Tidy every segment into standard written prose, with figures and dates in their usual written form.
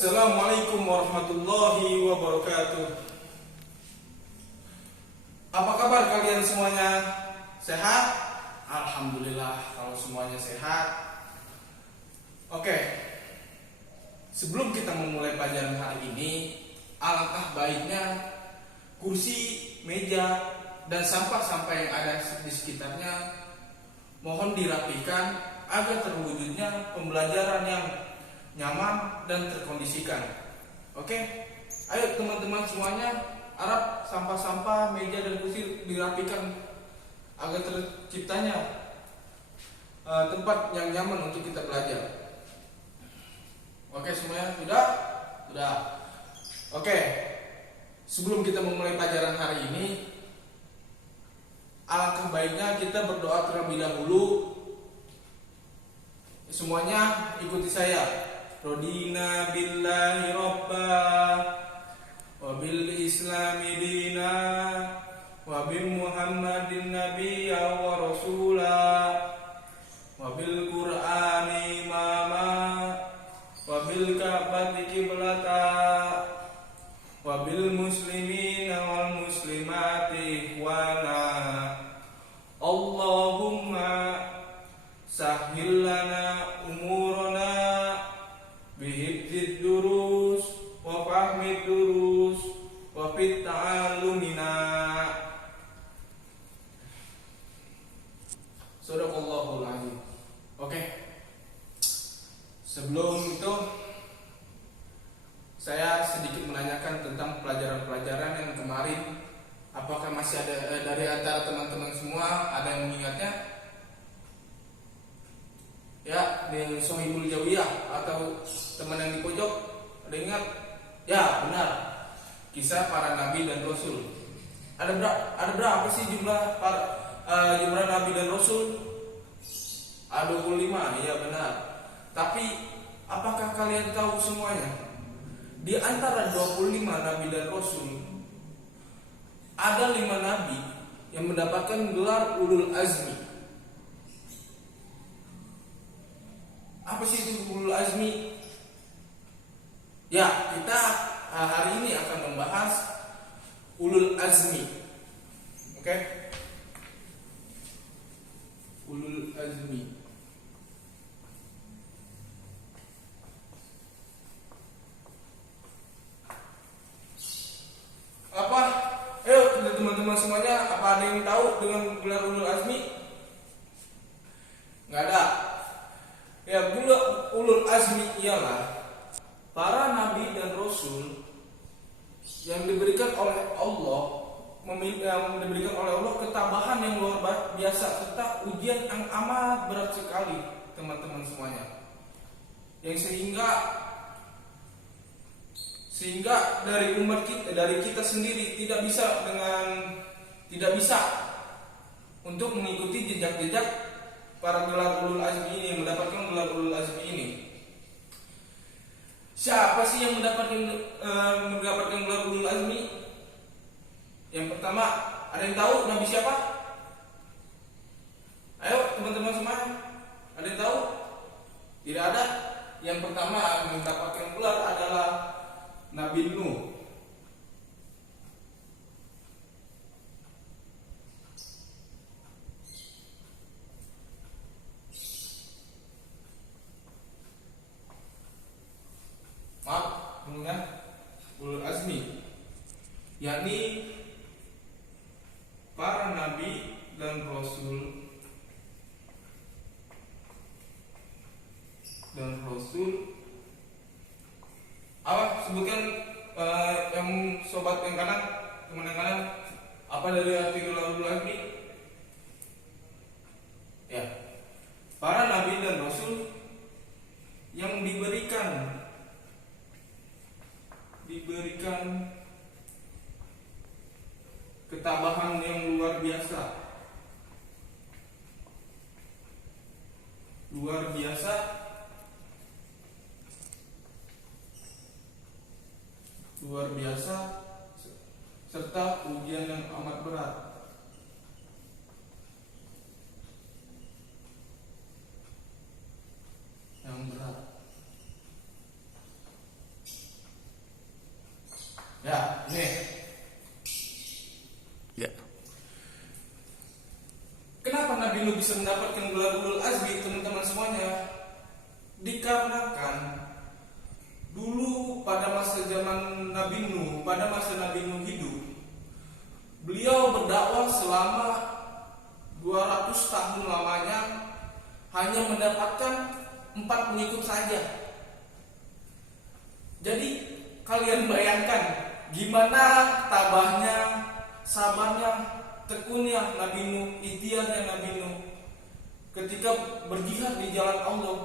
Assalamualaikum warahmatullahi wabarakatuh. Apa kabar kalian semuanya? Sehat? Alhamdulillah kalau semuanya sehat. Oke, sebelum kita memulai pelajaran hari ini, alangkah baiknya kursi, meja, dan sampah-sampah yang ada di sekitarnya mohon dirapikan agar terwujudnya pembelajaran yang nyaman dan terkondisikan. Oke, ayo teman-teman semuanya, harap sampah-sampah, meja dan kursi dirapikan agar terciptanya tempat yang nyaman untuk kita belajar. Oke semuanya, sudah? Sudah. Oke, sebelum kita memulai pelajaran hari ini, alangkah baiknya kita berdoa terlebih dahulu. Semuanya ikuti saya. Rodina billahi robba wa bil islami dina wa bi muhammadin nabiyya wa rasula wa bil qur'ani imama wa bil ka'bati qiblata wa bil muslimina wal muslimati ikhwana. Allahumma sahhil lana umurana bihifdzid durus wa fahmid durus wa fit ta'allumina. Shadaqallahul azim. Oke. Sebelum itu saya sedikit menanyakan tentang pelajaran-pelajaran yang kemarin. Apakah masih ada dari antara teman-teman semua ada yang mengingatnya? Ya, di Sohibul Jawiyah atau teman yang di pojok, ada ingat? Ya, benar. Kisah para nabi dan rasul. Ada berapa sih jumlah jumlah nabi dan rasul? Ada 25, ya benar. Tapi apakah kalian tahu semuanya? Di antara 25 nabi dan rasul, ada 5 nabi yang mendapatkan gelar ulul azmi. Apa sih itu ulul azmi? Ya, kita hari ini akan membahas ulul azmi. Oke? Ulul azmi. Apa? Ayo teman-teman semuanya, apa ada yang tahu dengan gelar ulul azmi? Nggak ada. Ya, ulul azmi ialah para nabi dan rasul yang diberikan oleh Allah, yang diberikan oleh Allah ketabahan yang luar biasa serta ujian yang amat berat sekali, teman-teman semuanya. Yang sehingga dari umat kita, dari kita sendiri tidak bisa untuk mengikuti jejak-jejak para gelar ulul azmi ini, yang mendapatkan gelar ulul azmi ini. Siapa sih yang mendapatkan gelar ulul azmi? Yang pertama, ada yang tahu nabi siapa? Ayo teman-teman semua, ada yang tahu? Tidak ada. Yang pertama yang mendapatkan gelar adalah Nabi Nuh. Dengan ulul azmi, yakni para nabi dan rasul apa sebutkan yang sobat yang kanan, teman yang kanan, apa dari arti ulul azmi? Ya, para nabi dan rasul yang diberikan ketabahan yang luar biasa serta ujian yang amat berat. Ya, nih. Ya. Kenapa Nabi Nuh bisa mendapatkan gelar ulul azmi, teman-teman semuanya? Dikarenakan dulu pada masa zaman Nabi Nuh, pada masa Nabi Nuh hidup, beliau berdakwah selama 200 tahun lamanya, hanya mendapatkan 4 pengikut saja. Jadi kalian bayangkan gimana tabahnya, sabarnya, tekunnya Nabi Nuh, ikhtiarnya Nabi Nuh ketika berjihad di jalan Allah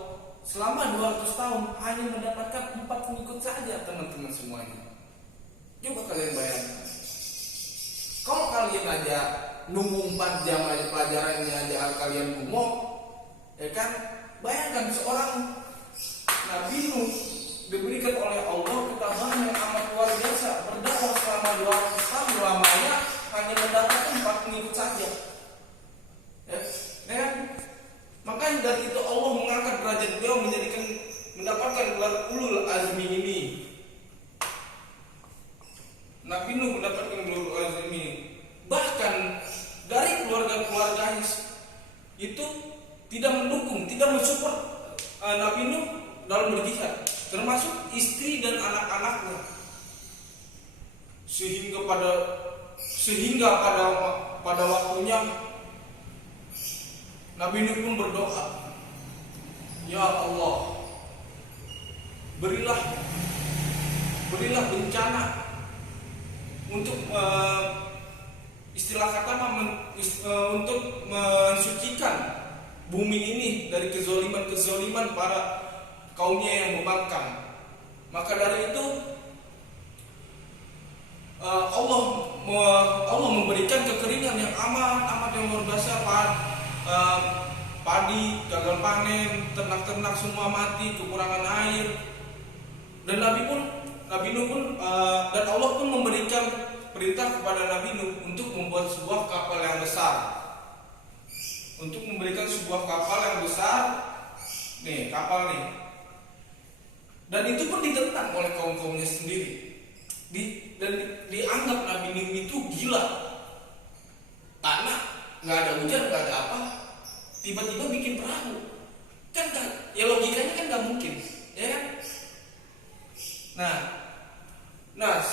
selama 200 tahun hanya mendapatkan 4 pengikut saja, teman-teman semuanya. Coba kalian bayangkan. Kalau kalian aja nunggu 4 jam aja pelajarannya aja kalian gumok, ya kan? Bayangkan seorang Nabi Nuh diberikan oleh Allah ketabahan yang amat luar biasa, berdakwah selama 200 tahun lamanya hanya mendapatkan 4 pengikut saja. Ya kan? Makanya dari itu Allah mengangkat derajat beliau mendapatkan gelar ulul azmi ini. Nabi Nuh mendapatkan gelar ulul azmi. Bahkan dari keluarga-keluarganya itu tidak mendukung, tidak mensupport Nabi Nuh dalam berjihad, termasuk istri dan anak-anaknya. Sehingga pada waktunya Nabi Nuh pun berdoa, ya Allah, berilah bencana untuk istilah kata untuk mensucikan bumi ini dari kezoliman para kaumnya yang membangkang. Maka dari itu Allah memberikan kekeringan yang amat yang luar biasa, padi gagal panen, ternak-ternak semua mati, kekurangan air. Dan Nabi Nuh pun dan Allah pun memberikan perintah kepada Nabi Nuh untuk membuat sebuah kapal yang besar. Untuk memberikan sebuah kapal yang besar. Nih, kapal nih. Dan itu pun ditentang oleh kaum-kaumnya sendiri. Dan dianggap Nabi Nuh itu gila. Karena nggak ada hujan, nggak ada apa, tiba-tiba bikin perahu. Kan ya logikanya kan nggak mungkin, ya kan? Nah,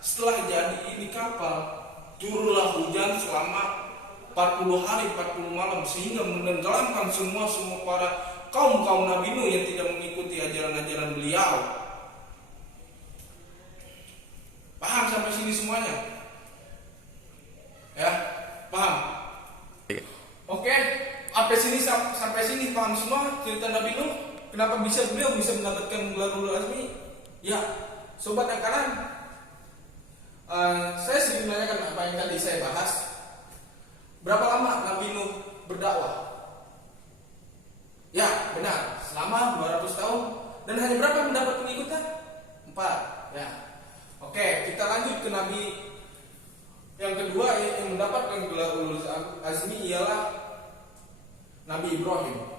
setelah jadi ini kapal, turunlah hujan selama 40 hari 40 malam sehingga menenggelamkan semua para kaum Nabi Nuh yang tidak mengikuti ajaran-ajaran beliau. Paham sampai sini semuanya? Ya, paham? Oke, sampai sini paham semua cerita Nabi Nuh? Kenapa beliau bisa mendapatkan gelar ulul azmi? Ya, sobat yang kanan, saya sering menanyakan apa yang tadi saya bahas. Berapa lama Nabi Nuh berdakwah? Ya, benar, selama 200 tahun. Dan hanya berapa mendapat pengikutnya? 4. Ya. Oke, kita lanjut ke Nabi yang kedua yang mendapatkan gelar ulul azmi ialah Nabi Ibrahim.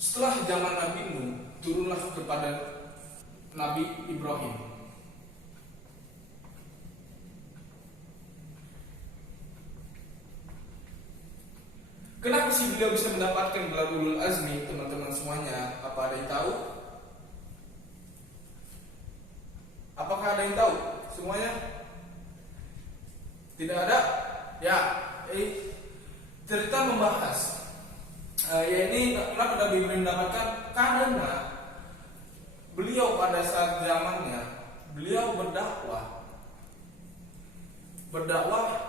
Setelah zaman Nabi Nuh, turunlah kepada Nabi Ibrahim. Kenapa sih beliau bisa mendapatkan gelar ulul azmi, teman-teman semuanya? Apa ada yang tahu? Apakah ada yang tahu? Semuanya? Tidak ada? Ya, cerita membahas. Ini kenapa Nabi Ibrahim mendapatkan? Karena beliau pada saat zamannya beliau berdakwah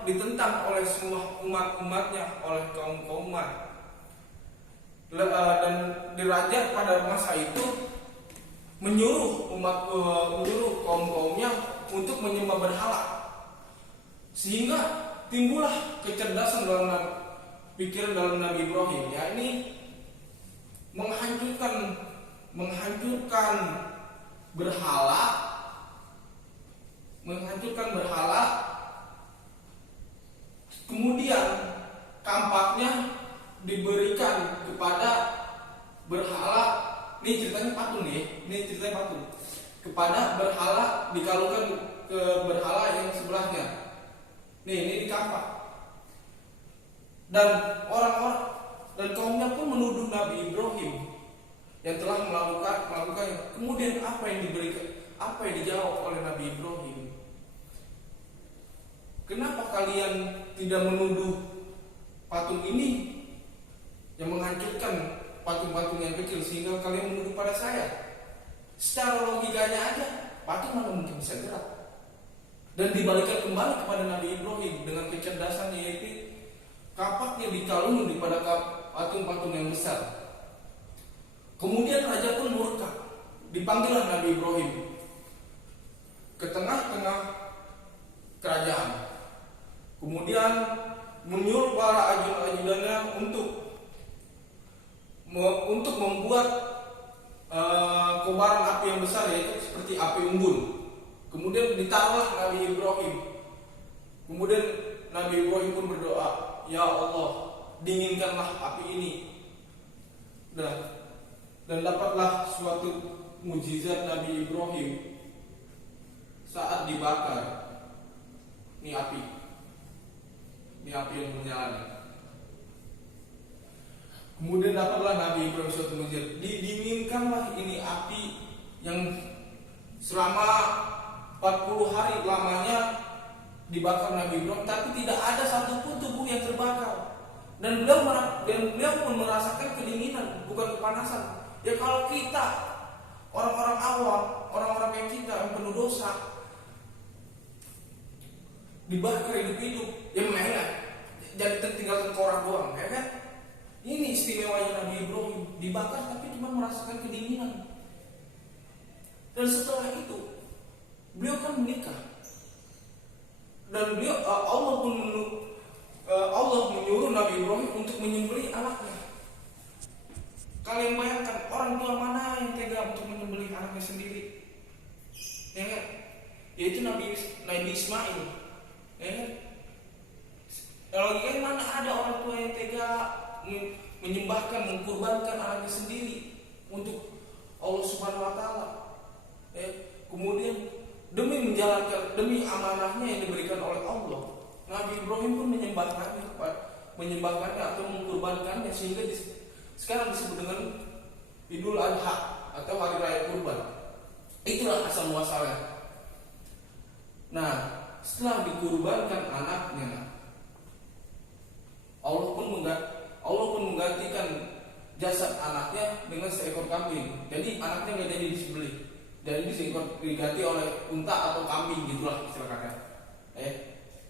ditentang oleh semua umat-umatnya, oleh kaum-kaumat, dan dirajat pada masa itu menyuruh kaum-kaumnya untuk menyembah berhala, sehingga timbullah kecerdasan dalam pikiran dalam Nabi Ibrahim, ya ini menghancurkan berhala, kemudian kampaknya diberikan kepada berhala, ini ceritanya patung nih, ini ceritanya patung. Kepada berhala dikalungkan ke berhala yang sebelahnya. Nih, ini di Ka'bah. Dan orang-orang dan kaumnya pun menuduh Nabi Ibrahim yang telah melakukannya. Kemudian apa yang diberikan, apa yang dijawab oleh Nabi Ibrahim? Kenapa kalian tidak menuduh patung ini yang menghancurkan patung-patung yang kecil sehingga kalian menuduh pada saya? Secara logikanya aja, patung mana mungkin bisa gerak? Dan dibalikan kembali kepada Nabi Ibrahim dengan kecerdasannya, yaitu kapaknya dikalungkan pada patung-patung yang besar. Kemudian raja pun murka. Dipanggillah Nabi Ibrahim ke tengah-tengah kerajaan. Kemudian menyuruh para ajudan-ajudannya untuk membuat kobaran api yang besar, yaitu seperti api unggun. Kemudian ditaruhlah Nabi Ibrahim. Kemudian Nabi Ibrahim pun berdoa, ya Allah, dinginkanlah api ini. Dan dapatlah suatu mukjizat Nabi Ibrahim saat dibakar. Ini api yang menyala. Kemudian dapatlah Nabi Ibrahim suatu mukjizat. Didinginkanlah ini api yang selama 40 hari lamanya dibakar Nabi Ibrahim, tapi tidak ada satupun tubuh yang terbakar. Dan beliau pun merasakan kedinginan, bukan kepanasan. Ya kalau kita orang-orang awam, orang-orang yang kita yang penuh dosa dibakar hidup-hidup, ya mana? Jadi tinggal tengkorak doang, ya kan? Ini istimewanya Nabi Ibrahim, dibakar tapi cuma merasakan kedinginan. Dan setelah itu beliau kan menikah. Dan Allah menyuruh Nabi Ibrahim untuk menyembelih anaknya. Kalian bayangkan orang tua mana yang tega untuk menyembelih anaknya sendiri? Ya kan? Yaitu Nabi Ismail. Ya kan? Logikanya mana ada orang tua yang tega menyembahkan, mengkurbankan anaknya sendiri untuk Allah Subhanahu Wa Taala. Kemudian demi amanahnya yang diberikan oleh Allah, Nabi Ibrahim pun menyembahkannya atau mengkurbankannya, sehingga sekarang disebut dengan Idul Adha atau Hari Raya Kurban. Itulah asal muasalnya. Nah, setelah dikurbankan anaknya, Allah pun menggantikan jasad anaknya dengan seekor kambing. Jadi anaknya nggak jadi disembelih. Jadi diganti oleh unta atau kambing, gitulah istilah kata.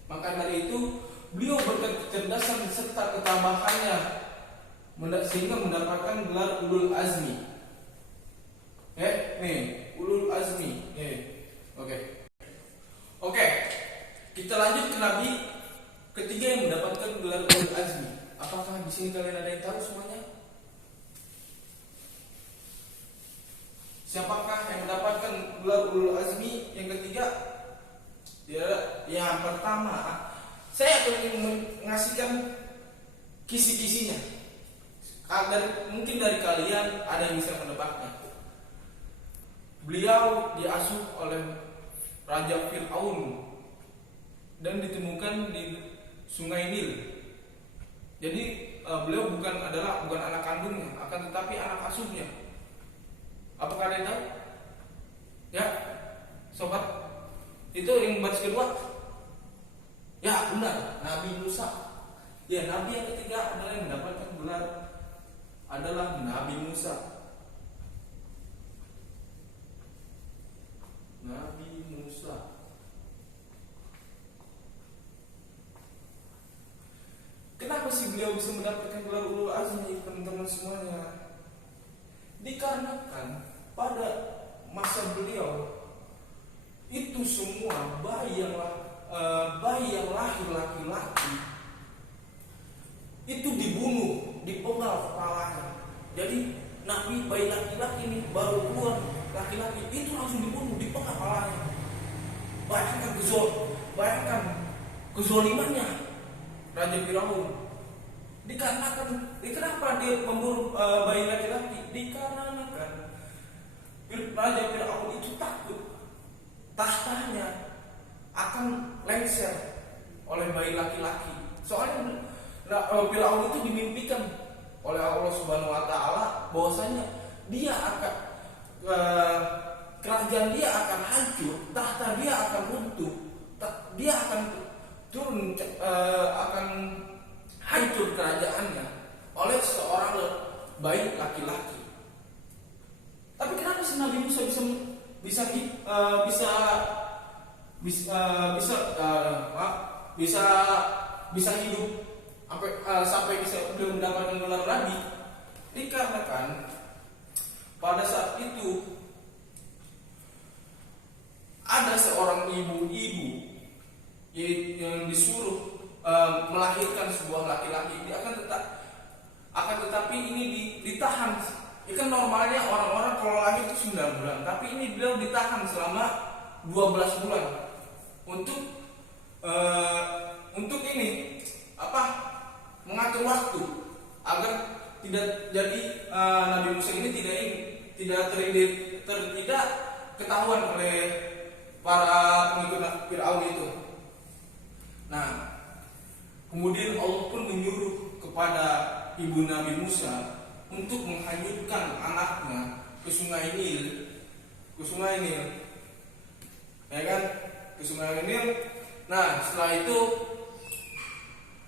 Maka dari itu beliau berkecerdasan serta ketabahannya sehingga mendapatkan gelar Ulul Azmi. Ulul Azmi. Oke. Kita lanjut ke Nabi ketiga yang mendapatkan gelar Ulul Azmi. Apakah di sini kalian ada yang tahu semuanya? Siapakah yang mendapatkan gelar Ulul Azmi yang ketiga? Ya, yang pertama, saya akan mengasihkan kisi-kisinya. Mungkin dari kalian ada yang bisa menebaknya. Beliau diasuh oleh Raja Fir'aun dan ditemukan di Sungai Nil. Jadi beliau bukan anak kandungnya, akan tetapi anak asuhnya. Apa kalian tahu? Ya, sobat, itu yang baris kedua. Ya benar, Nabi Musa. Ya, Nabi yang ketiga adalah yang mendapatkan gelar adalah Nabi Musa. Nabi Musa. Kenapa sih beliau bisa mendapatkan gelar Ulul Azmi, teman-teman semuanya? Dikarenakan pada masa beliau itu semua bayi yang lahir laki-laki itu dibunuh, dipenggal kepalanya. Jadi bayi laki-laki ini baru keluar laki-laki itu langsung dibunuh, dipenggal kepalanya. Bayangkan kezolimannya Raja Firaun. Dikarenakan kenapa dia membunuh bayi laki-laki? dikarenakan Raja Firaun itu takut tahtanya akan lengser oleh bayi laki-laki. Soalnya Firaun itu dimimpikan oleh Allah Subhanahu wa taala bahwasanya dia akan kerajaan dia akan hancur, tahta dia akan runtuh, dia akan turun, akan hancur kerajaannya oleh seorang bayi laki-laki. Tapi kenapa sih Nabi Musa bisa hidup sampai bisa belum mendapatkan gelar nabi? Dikarenakan pada saat itu ada seorang ibu-ibu yang disuruh melahirkan sebuah laki-laki. Akan tetapi ini ditahan. Kan normalnya orang-orang kalau lahir itu 9 bulan, tapi ini beliau ditahan selama 12 bulan untuk ini mengatur waktu agar tidak jadi Nabi Musa ini tidak ketahuan oleh para pengikut Firaun itu. Nah, kemudian Allah pun menyuruh kepada ibu Nabi Musa untuk menghanyutkan anaknya ke sungai Nil, ya kan, ke sungai Nil. Nah, setelah itu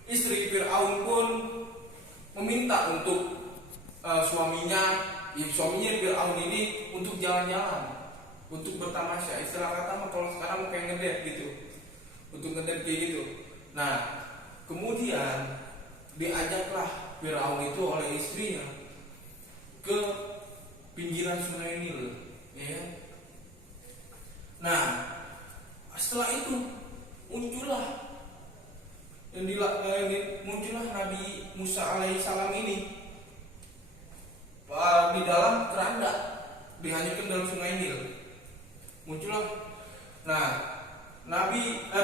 istri Firaun pun meminta untuk suaminya Firaun ini untuk jalan-jalan, untuk bertamasya. Istilah kata kalau sekarang kayak ngedet gitu, untuk ngedet kayak gitu. Nah, kemudian diajaklah Firaun itu oleh istrinya ke pinggiran sungai Nil, ya. Nah, setelah itu muncullah Nabi Musa alaihissalam ini di dalam keranda, dihanyutkan dalam sungai Nil. Muncullah. Nah,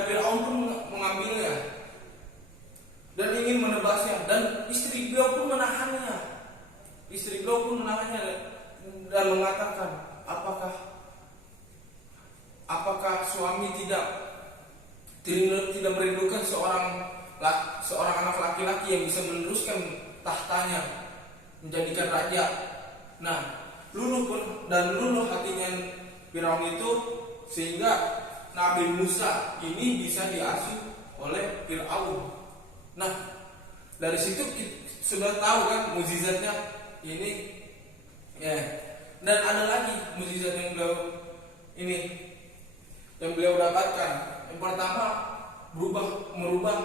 Firaun pun mengambilnya dan ingin menebasnya, dan istri beliau pun menahannya. Dan mengatakan, apakah suami tidak merindukan seorang anak laki-laki yang bisa meneruskan tahtanya, menjadikan raja. Nah, luluh hatinya Firaun itu sehingga Nabi Musa ini bisa diasuh oleh Firaun. Nah, dari situ sudah tahu kan mukjizatnya ini, ya. Dan ada lagi mukjizat yang beliau dapatkan. Yang pertama, merubah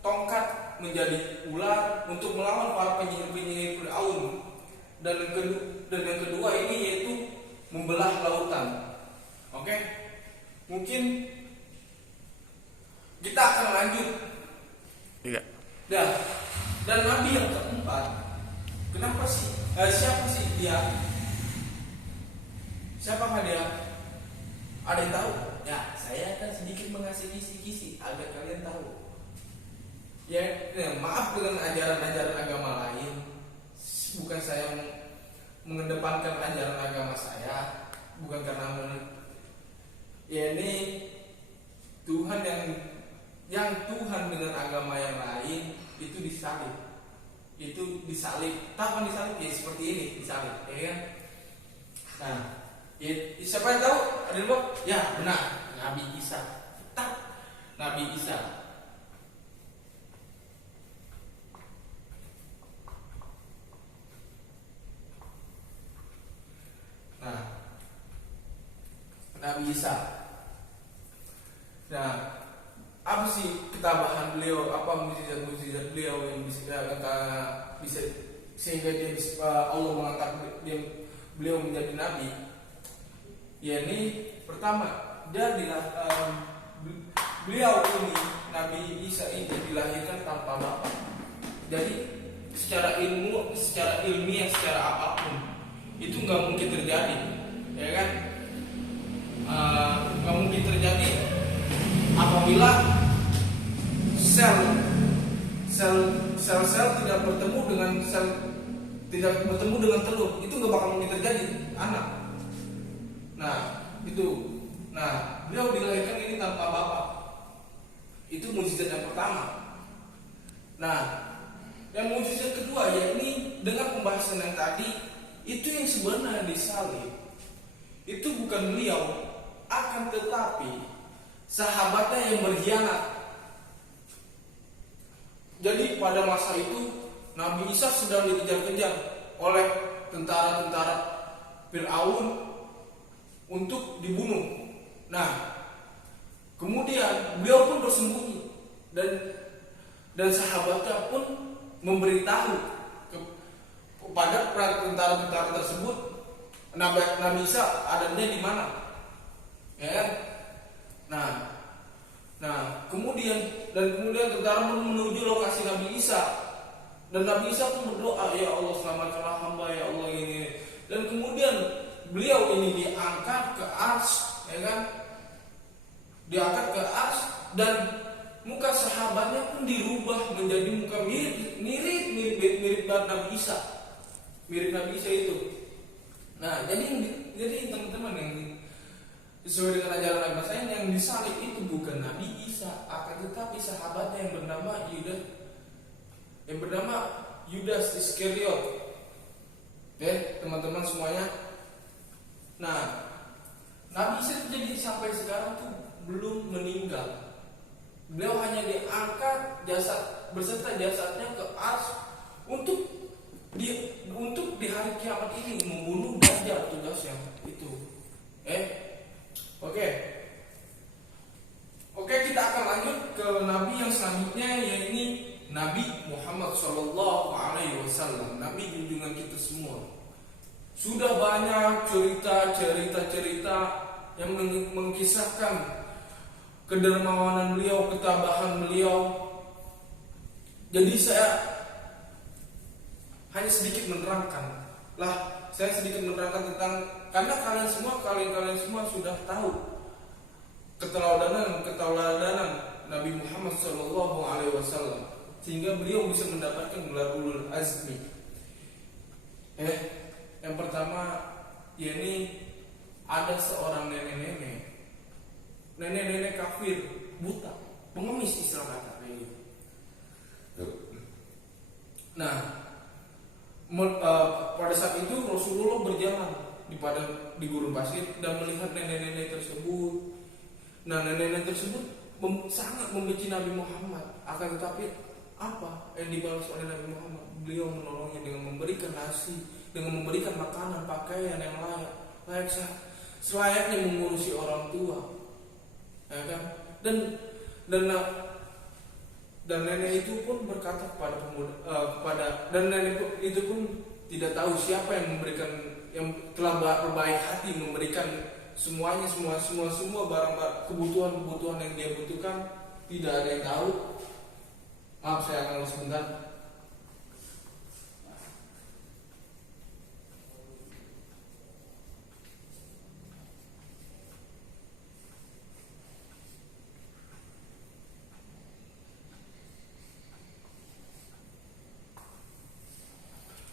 tongkat menjadi ular untuk melawan para penyihir Firaun. Dan yang kedua ini yaitu membelah lautan. Oke? Mungkin kita akan lanjut. Iya. Dan nabi yang keempat, siapa sih dia? Siapakah dia? Ada yang tahu? Ya, saya akan sedikit mengasih kisi-kisi agar kalian tahu. Ya, maaf dengan ajaran-ajaran agama lain. Bukan saya mengedepankan ajaran agama saya, bukan karena ini Tuhan yang Tuhan dengan agama yang lain itu disalib. Tahu disalib ya seperti ini, disalib, ya kan? Nah, siapa yang tahu? Ada yang tahu? Ya, benar, Nabi Isa. Nabi Isa. Nah, Nabi Isa. Nah, apa sih ketabahan beliau? Apa mukjizat beliau yang bisa sehingga Allah mengangkat beliau menjadi nabi? Ya, ini pertama, beliau ini Nabi Isa ini dilahirkan tanpa bapak. Jadi secara ilmiah, secara apapun itu nggak mungkin terjadi, ya kan? Nggak mungkin terjadi apabila sel tidak bertemu dengan sel tidak bertemu dengan telur, itu nggak bakal mungkin terjadi anak. Nah itu, nah beliau dilahirkan ini tanpa bapak, itu mukjizat yang pertama. Nah yang mukjizat kedua ya ini dengan pembahasan yang tadi, itu yang sebenarnya disalib itu bukan beliau, akan tetapi sahabatnya yang berkhianat. Jadi pada masa itu Nabi Isa sedang dikejar-kejar oleh tentara-tentara Fir'aun untuk dibunuh. Nah, kemudian beliau pun bersembunyi dan sahabatnya pun memberitahu kepada tentara-tentara tersebut Nabi Isa adanya di mana. Ya kan? Nah, kemudian tentara menuju lokasi Nabi Isa. Dan Nabi Isa pun berdoa, ya Allah selamatkanlah hamba, ya Allah ini. Dan kemudian beliau ini diangkat ke arsy, ya kan? Diangkat ke arsy dan muka sahabatnya pun dirubah menjadi muka mirip Nabi Isa. Mirip Nabi Isa itu. Nah, jadi teman-teman yang sesuai dengan ajaran agama saya, yang disalib itu bukan Nabi Isa, akan tetapi sahabatnya yang bernama Yudas Iskariot. Oke, teman-teman semuanya. Nah, Nabi Isa itu jadi sampai sekarang tuh belum meninggal. Beliau hanya diangkat beserta jasadnya ke arsy untuk di hari kiamat ini membunuh Dajjal, tugasnya itu. Oke, kita akan lanjut ke nabi yang selanjutnya, yaitu Nabi Muhammad Shallallahu Alaihi Wasallam, Nabi junjungan kita semua. Sudah banyak cerita yang mengkisahkan kedermawanan beliau, ketabahan beliau. Jadi saya hanya sedikit menerangkan tentang, karena kalian semua sudah tahu keteladanan Nabi Muhammad Shallallahu Alaihi Wasallam, sehingga beliau bisa mendapatkan gelar ulul azmi. Yang pertama, yakni ada seorang nenek kafir, buta, pengemis istilah kata kayak gitu. Nah, pada saat itu Rasulullah berjalan di gurun pasir dan melihat nenek-nenek tersebut. Nah, nenek-nenek tersebut sangat membenci Nabi Muhammad. Akan tetapi apa yang dibalas oleh Nabi Muhammad? Beliau menolongnya dengan memberikan nasi, dengan memberikan makanan, pakaian yang layak selayaknya mengurusi orang tua, ya kan? Dan nenek itu pun berkata dan nenek itu pun tidak tahu siapa yang telah berbaik hati memberikan semua barang kebutuhan yang dia butuhkan. Tidak ada yang tahu. Maaf, saya akan sebentar.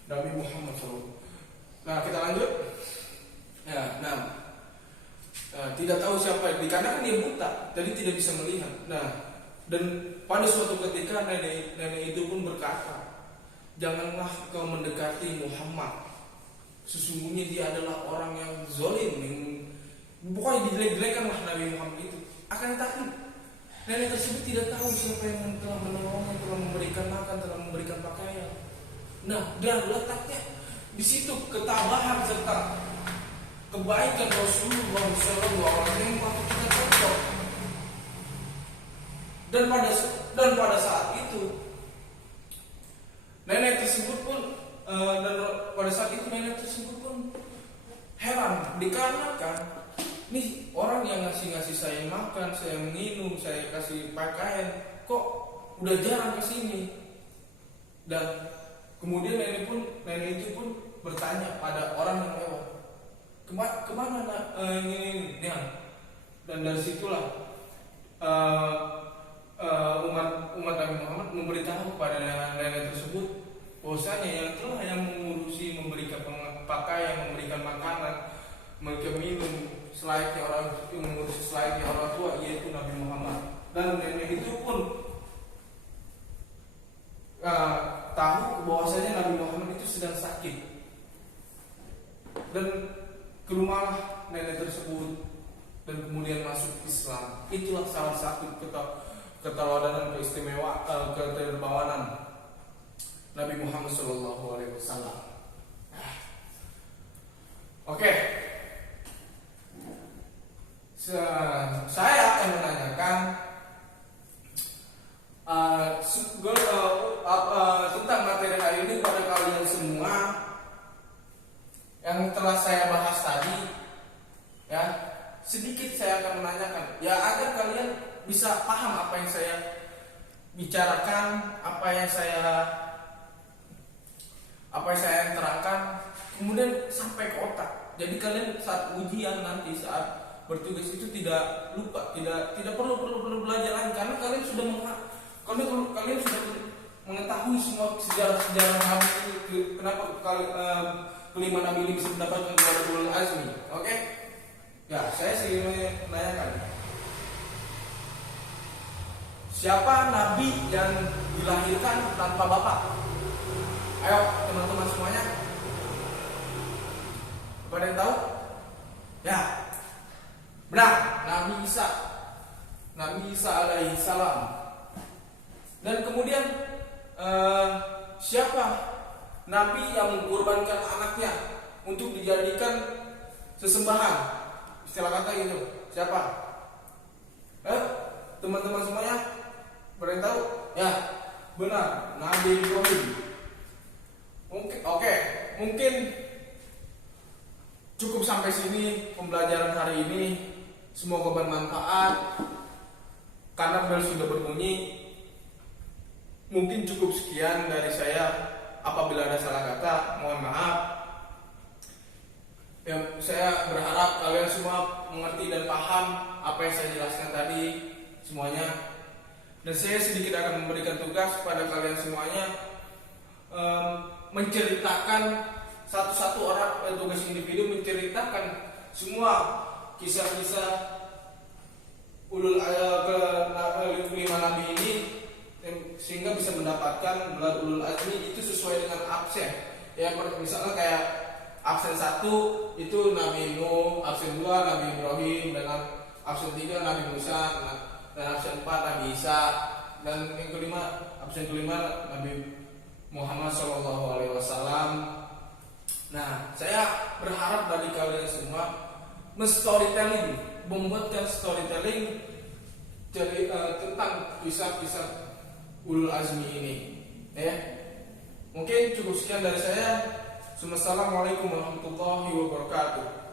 Nabi Muhammad SAW. Nah, kita lanjut. Tidak tahu siapa, dikarenakan dia buta, jadi tidak bisa melihat. Nah, dan pada suatu ketika nenek itu pun berkata, janganlah kau mendekati Muhammad. Sesungguhnya dia adalah orang yang zalim, pokoknya dijelek-jelekanlah Nabi Muhammad itu. Akan tetapi nenek tersebut tidak tahu siapa yang telah menolongnya, telah memberikan makan, telah memberikan pakaian. Nah, dan letaknya di situ ketabahan serta kebaikan Rasulullah SAW yang patut kita contoh. Dan pada saat itu nenek tersebut pun heran, dikarenakan nih orang yang ngasih saya makan, saya minum, saya kasih pakaian, kok udah jarang kesini. Dan kemudian nenek itu pun bertanya pada orang yang lewat, kemana ini? Dan dari situlah umat Nabi Muhammad memberitahu kepada nenek tersebut bahwasanya yang pakaian, memberikan makanan, memberikan minum selayaknya orang, mengurus selayaknya orang tua, yaitu Nabi Muhammad. Dan nenek itu pun tahu bahwasanya Nabi Muhammad itu sedang sakit, dan ke rumah nenek tersebut dan kemudian masuk Islam. Itulah salah satu keteladanan, kedermawanan Nabi Muhammad SAW. Oke. Saya akan menanyakan tentang materi hari ini kepada kalian semua yang telah saya bahas tadi, ya. Sedikit saya akan menanyakan, ya, agar kalian bisa paham apa yang saya bicarakan, apa yang saya terangkan, kemudian sampai ke otak. Jadi kalian saat ujian nanti, saat bertugas itu tidak lupa, tidak perlu belajar lagi, karena kalian sudah mengetahui semua sejarah Nabi ini, kenapa kelima Nabi ini bisa mendapatkan gelar ulul azmi. Oke? Ya, saya ingin menanyakan, siapa Nabi yang dilahirkan tanpa bapak? Ayo teman-teman semuanya, pada yang tahu? Ya, benar, Nabi Isa alaihi salam. Dan kemudian siapa Nabi yang mengorbankan anaknya untuk dijadikan sesembahan? Istilah kata gitu. Siapa? Teman-teman semuanya, pada yang tahu? Ya, benar, Nabi Ibrahim. Mungkin cukup sampai sini pembelajaran hari ini. Semoga bermanfaat. Karena bel sudah berbunyi. Mungkin cukup sekian dari saya. Apabila ada salah kata, mohon maaf. Ya, saya berharap kalian semua mengerti dan paham apa yang saya jelaskan tadi semuanya. Dan saya sedikit akan memberikan tugas kepada kalian semuanya, menceritakan satu-satu orang, tugas individu menceritakan semua kisah-kisah kelima Nabi ini, sehingga bisa mendapatkan gelar ulul azmi itu sesuai dengan absen. Ya, misalnya kayak absen 1 itu Nabi Nuh, absen 2 Nabi Ibrahim, dan absen 3 Nabi Musa, dan absen 4 Nabi Isa, dan yang kelima, absen kelima Nabi Muhammad SAW. Nah, saya berharap dari kalian semua membuatkan storytelling tentang kisah-kisah ulul azmi ini. Ya, mungkin cukup sekian dari saya. Assalamualaikum warahmatullahi wabarakatuh.